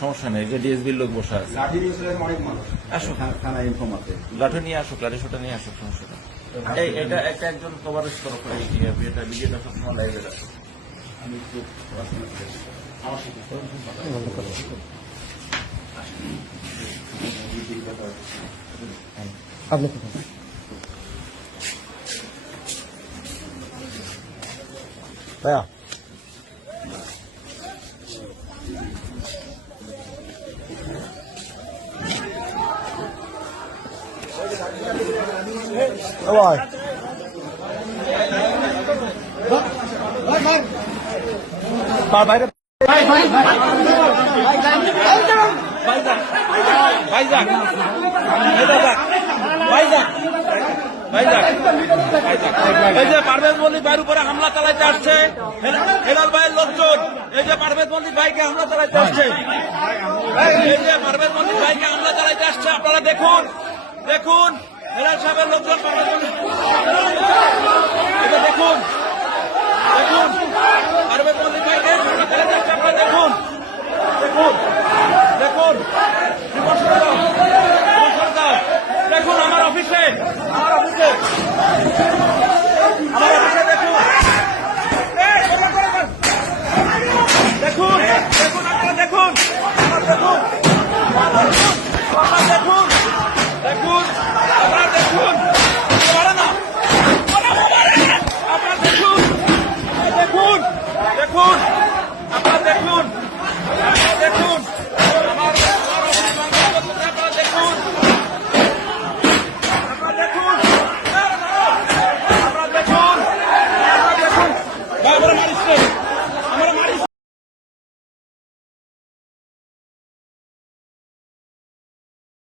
সমস্যা নেই যে ডিএসবির লোক বসে আছে। ইনফর্ম আছে লাঠি নিয়ে আসো লাঠি সোটা নিয়ে আসো সমস্যা নেই। এই এটা একটা একজন কভারেজ করো এটা ভিডিওটা সবসময় লাইভে রাখো আমি একটু আমার সাথে আপনি ভাইয়া এই দাদা ভাইজাক ভাইজাক এই যে পারভেজ মল্লিক ভাইয়ের উপরে হামলা চালাইতে আসছে হেলাল ভাইয়ের লোকজন এই যে পারভেজ মল্লিক ভাইকে হামলা চালাইতে আসছে। এই যে পারভেজ মল্লিক ভাইকে হামলা চালাইতে আসছে আপনারা দেখুন। দেখুন, হেলাল সাহেবের লোকজন দেখুন দেখুন আসছে আপনারা দেখুন দেখুন দেখুন। দেখুন আমার অফিসে আমার অফিসে। আমার অফিসে দেখুন। দেখুন দেখুন, আপনারা দেখুন।